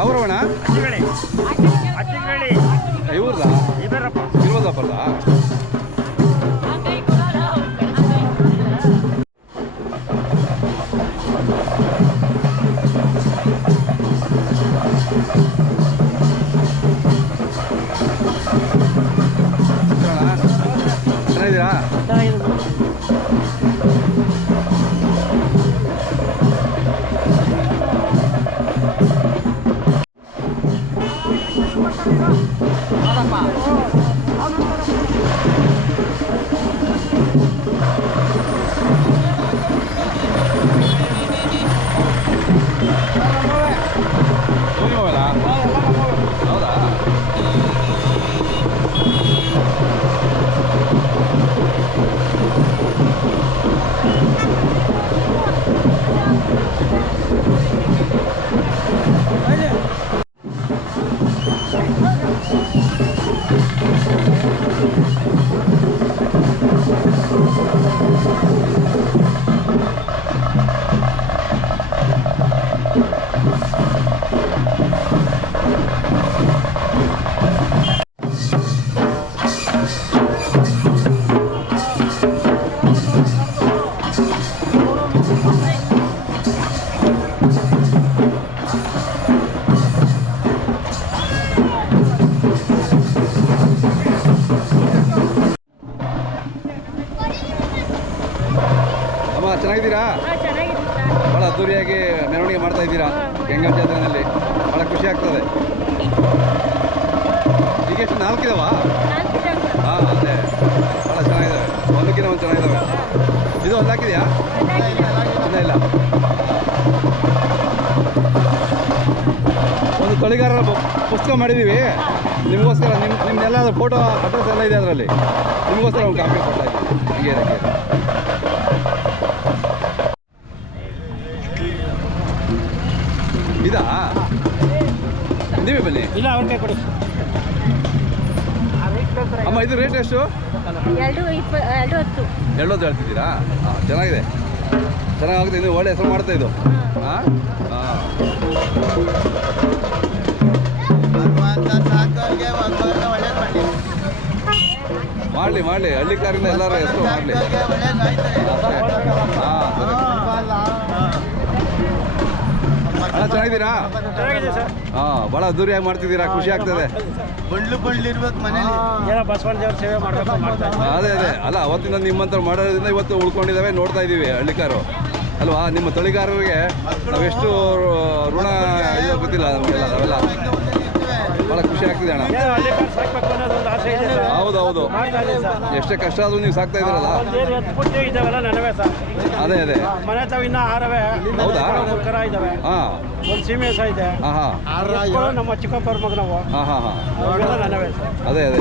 ఎవరవనా ಅಚ್ಚಿಗಳಿ ಅಚ್ಚಿಗಳಿ ಇವ್ರದ ಇದರಪ್ಪ ಇರುವುದಪ್ಪಲ್ಲ ಚೆನ್ನಾಗಿದ್ದೀರಾ? ಭಾಳ ಅದ್ದೂರಿಯಾಗಿ ಮೆರವಣಿಗೆ ಮಾಡ್ತಾ ಇದ್ದೀರಾ ಗಂಗಾ ಜಾತ್ರೆನಲ್ಲಿ. ಭಾಳ ಖುಷಿ ಆಗ್ತದೆ. ಈಗ ಎಷ್ಟು ನಾಲ್ಕಿದಾವ ಹಾಂ ಅದೇ. ಭಾಳ ಚೆನ್ನಾಗಿದ್ದಾವೆ ಒಂದಕ್ಕಿಂತ ಒಂದು ಚೆನ್ನಾಗಿದ್ದಾವೆ ಇದು ಒಂದು ಹಾಕಿದೆಯಾ? ಇಲ್ಲ ಇಲ್ಲ ಒಂದು ತೊಳಿಗಾರರ ಪುಸ್ತಕ ಮಾಡಿದ್ದೀವಿ. ನಿಮಗೋಸ್ಕರ ನಿಮ್ಮ ನಿಮ್ಮನ್ನೆಲ್ಲ ಫೋಟೋ ಅಡ್ರೆಸ್ ಎಲ್ಲ ಇದೆ ಅದರಲ್ಲಿ. ನಿಮಗೋಸ್ಕರ ಒಂದು ಕಾಪಿ ಕೊಡ್ತಾ ಇದ್ದೀವಿ. ಹೀಗೆ. ಇದಾ? ನೀವೇ ಬನ್ನಿ. ಇಲ್ಲ ಕೊಡಿ. ಅಮ್ಮ ಇದು ರೇಟ್ ಎಷ್ಟು? ಎರಡು ಇಪ್ಪ ಎರಡು ಹತ್ತು. ಹೇಳ್ತಿದ್ದೀರಾ? ಹಾಂ ಚೆನ್ನಾಗಿದೆ. ಚೆನ್ನಾಗುತ್ತೆ ಇದು ಒಳ್ಳೆ ಹೆಸರು ಮಾಡ್ತಾ ಇದು. ಹಾಂ? ಹಾಂ. ಮಾಡಲಿ. ಮಾಡಲಿ ಹಳ್ಳಿ ಕಾರಿಂದ ಎಲ್ಲರೂ ಹೆಸರು ಮಾಡಲಿ. ಹಾಂ. ಅಣ್ಣ ಚೆನ್ನಾಗಿದ್ದೀರಾ? ಹಾಂ ಭಾಳ ಅದ್ದೂರಿಯಾಗಿ ಮಾಡ್ತಿದ್ದೀರಾ? ಖುಷಿ ಆಗ್ತದೆ. ಬಂಡ್ಲು ಬಂಡ್ಲು ಇರ್ಬೇಕು ಮನೇಲಿ. ಏನೋ ಬಸವಣ್ಣ ದೇವ್ರ ಸೇವೆ ಮಾಡ್ಕೊಂಡು ಮಾಡ್ತಾ ಇದ್ದೀವಿ. ಅದೇ ಅದೇ. ಅಲ್ಲ ಅವತ್ತಿಂದ ನಿಮ್ಮಂತ ಮಾಡೋದ್ರಿಂದ ಇವತ್ತು ಉಳ್ಕೊಂಡಿದ್ದಾವೆ ನೋಡ್ತಾ ಇದ್ದೀವಿ ಹಳ್ಳಿಕಾರು ಅಲ್ವಾ? ನಿಮ್ಮ ತಳಿಗಾರರಿಗೆ ನಾವೆಷ್ಟು ಋಣ ಇದು ಗೊತ್ತಿಲ್ಲ ನಮಗೆಲ್ಲ ನಾವೆಲ್ಲ ಭಾಳ ಆಗ್ತಿದೆ ಅಣ್ಣ ಹೌದು ಎಷ್ಟೇ ಕಷ್ಟ ಆದ್ರೂ ನೀವು ಸಾಕ್ತಾ ಇದ್ದೀರಲ್ಲ? ಅದೇ ಅದೇ. ಮನೆ ತಾವು ಇನ್ನೂ ಆರವೆ. ಹೌದಾ? ಕರ ಇದ್ದಾವೆ. ಹಾಂ. ಒಂದು ಸೀಮೆ ಸಹ ಇದೆ. ನಮ್ಮ ಚಿಕ್ಕಪ್ಪರ ಮಗ ನಾವು. ಹಾಂ ಅದೇ ಅದೇ.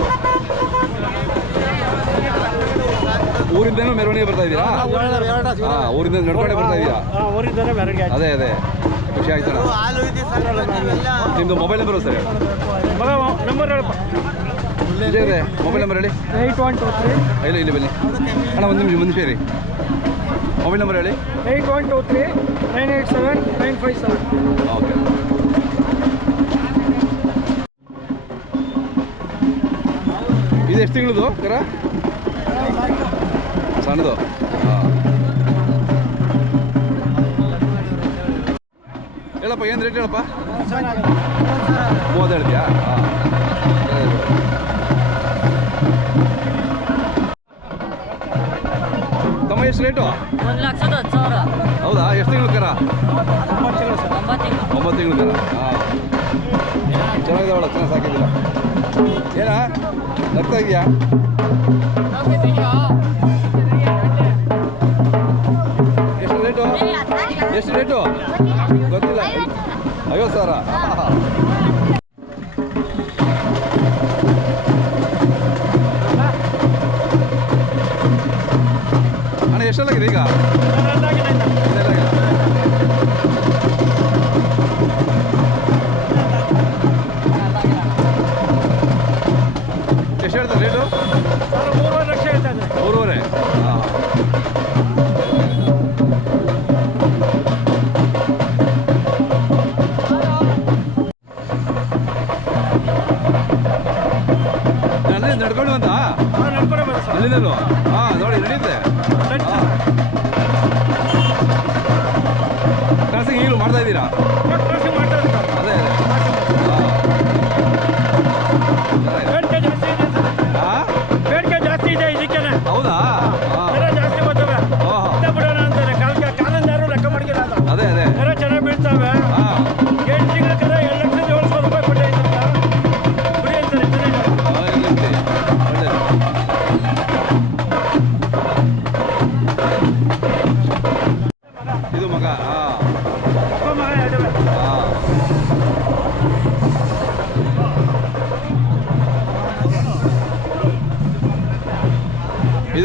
ಊರಿಂದೇನು ಮೆರವಣಿಗೆ ಬರ್ತಾ ಇದೀರಾ ಊರಿಂದ ನಡ್ಕೊಂಡೆ ಬರ್ತಾ ಹಾಂ ಊರಿಂದನೇ ಮೆರವಣಿಗೆ ಅದೇ ಅದೇ. ಖುಷಿ ಆಯ್ತು ನಿಮ್ಮದು ಮೊಬೈಲ್ ನಂಬರ್ ಸರ್ ನಂಬರ್ ಹೇಳಿ ಮೊಬೈಲ್ ನಂಬರ್ ಹೇಳಿ. Eight one two three. ಇಲ್ಲ ಇಲ್ಲಿ ಬನ್ನಿ ಅಣ್ಣ ಒಂದು ನಿಮಿಷ ಮುಂದೆ ಸೇರಿ ಮೊಬೈಲ್ ನಂಬರ್ ಹೇಳಿ. Eight one two three nine eight seven nine five seven. Okay. ಇದು ಎಷ್ಟು ತಿಂಗಳದು ಕರ? ಸಣ್ಣದು? ಹೇಳಪ್ಪ ಏನು ರೇಟ್ ಹೇಳಪ್ಪ? ಮೂವತ್ತು ಹೇಳ್ತೀಯಾ? ಹಾಂ. ತಮ್ಮ ಎಷ್ಟು ರೇಟು ಒಂದು ಲಕ್ಷದ ಹತ್ತು ಸಾವಿರ. ಹೌದಾ? ಎಷ್ಟು ತಿಂಗಳು ಕರ? ಒಂಬತ್ತು ತಿಂಗಳು. ಕರ? ಹಾಂ. ಚೆನ್ನಾಗಿದೆ ಅವಳ ಚೆನ್ನಾಗಿ ಸಾಕಿದ್ದಿಲ್ಲ ಏನ? ನಗ್ತಾ ಇದೆಯಾ? ಎಷ್ಟು ರೇಟು? ಗೊತ್ತಿಲ್ಲ. ಐವತ್ತು ಸಾವಿರ. ಅಣ್ಣ ಎಷ್ಟೆಲ್ಲಾಗಿದೆ ಈಗ? ಎಷ್ಟು ಹೇಳ್ತಾರೆ ರೇಟು? ಅಲ್ಲಿ ನಡ್ಕೊಂಡು ಬಂತ ನಡ್ಕೊಂಡು ಅಲ್ಲಿಂದಲೂ ಹಾಂ ನೋಡಿ ನಡೆಯುತ್ತೆ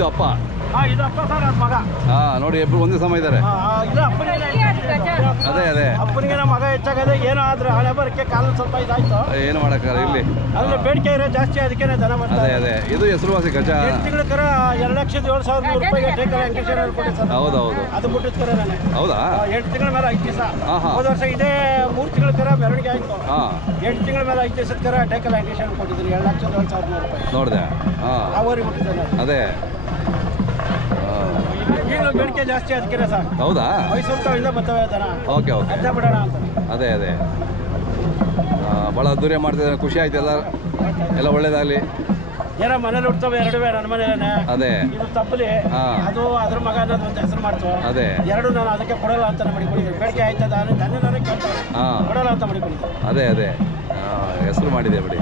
ಇದು ಅಪ್ಪ. ಹಾಂ ಇದು ಸರ್ ಅದು ಮಗ. ಹಾಂ ನೋಡಿ ಇಬ್ಬರು ಒಂದೇ ಸಮ ಇದ್ದಾರೆ. ಅದೇ ಅದೇ ಅಪ್ಪನಿಗೆ ನಮ್ಮ ಮಗ ಹೆಚ್ಚಾಗದೆ. ಏನೋ ಆದ್ರೆ ಹಣೆ ಬರಕ್ಕೆ ಕಾಲ ಸ್ವಲ್ಪ ಇದಾಯ್ತು. ಏನು ಮಾಡೋಕ್ಕಾಗಲ್ಲ ಇಲ್ಲಿ ಅಲ್ಲಿ ಬೇಡಿಕೆ ಇರೋ ಜಾಸ್ತಿ ಅದಕ್ಕೆ ದನ ಅದೇ ಅದೇ. ಇದು ಹೆಸರುವಾಸಿ ಗಜ. ಎಂಟು ತಿಂಗಳ ಕರ ಎರಡು ಲಕ್ಷದ ಏಳು ಸಾವಿರದ ನೂರು ರೂಪಾಯಿಗೆ ಟೇಕರ್ ವೆಂಕಟೇಶ್ವರ ಕೊಟ್ಟೆ ಸರ್. ಹೌದೌದು ಅದು ಮುಟ್ಟಿಸ್ಕರ ಕರ ನಾನು. ಹೌದಾ? ಎಂಟು ತಿಂಗಳ ಮೇಲೆ ಐದು ದಿವಸ. ಹಾ, ಹಾ. ಹೋದ ವರ್ಷ ಇದೇ ಮೂರು ತಿಂಗಳ ಕರ ಮೆರವಣಿಗೆ ಆಯ್ತು. ಹಾಂ. ಎಂಟು ತಿಂಗಳ ಮೇಲೆ ಐದು ದಿವಸದ ಕರ ಟೇಕರ್ ಕೊಟ್ಟಿದ್ರು ಕೊಟ್ಟಿದ್ದೀನಿ ಎರಡು ಲಕ್ಷದ ಏಳು ಸಾವಿರದ ನೂರು ರೂಪಾಯಿ. ನೋಡಿದೆ. ಹಾಂ. ಅದೇ. ಬೇಡಿಕೆ ಜಾಸ್ತಿ ಅದಕ್ಕೆ ಸರ್. ಹೌದಾ? ಮೈಸೂರು ತಾವಿಂದ ಬರ್ತವೆ ದನ ಓಕೆ ಓಕೆ. ಅಡ್ಡ ಬಿಡೋಣ ಅಂತ. ಅದೇ ಅದೇ. ಭಾಳ ಅದ್ದೂರಿ ಮಾಡ್ತಿದ್ದಾರೆ. ಖುಷಿ ಆಯ್ತು ಎಲ್ಲ. ಎಲ್ಲ ಒಳ್ಳೇದಾಗಲಿ. ಏನೋ ಮನೇಲಿ ಹುಡ್ತವೆ ಎರಡುವೆ ನನ್ನ ಮನೇಲೇನೆ ಅದೇ. ಇದು ತಪ್ಪಲಿ. ಅದು ಅದ್ರ ಮಗ ಅನ್ನೋದು ಒಂದು ಹೆಸರು ಮಾಡ್ತು. ಅದೇ. ಎರಡು ನಾನು ಅದಕ್ಕೆ ಕೊಡಲ್ಲ ಅಂತ ಮಾಡಿಕೊಂಡಿದ್ದೆ ಬೇಡಿಕೆ ಆಯ್ತದ ನನ್ನ ನನಗೆ ಕೇಳ್ತಾರೆ ಹಾಂ. ಕೊಡಲ್ಲ ಅಂತ ಮಾಡಿಕೊಂಡಿದ್ದೆ ಅದೇ ಅದೇ. ಹೆಸರು ಮಾಡಿದೆ ಬಿಡಿ.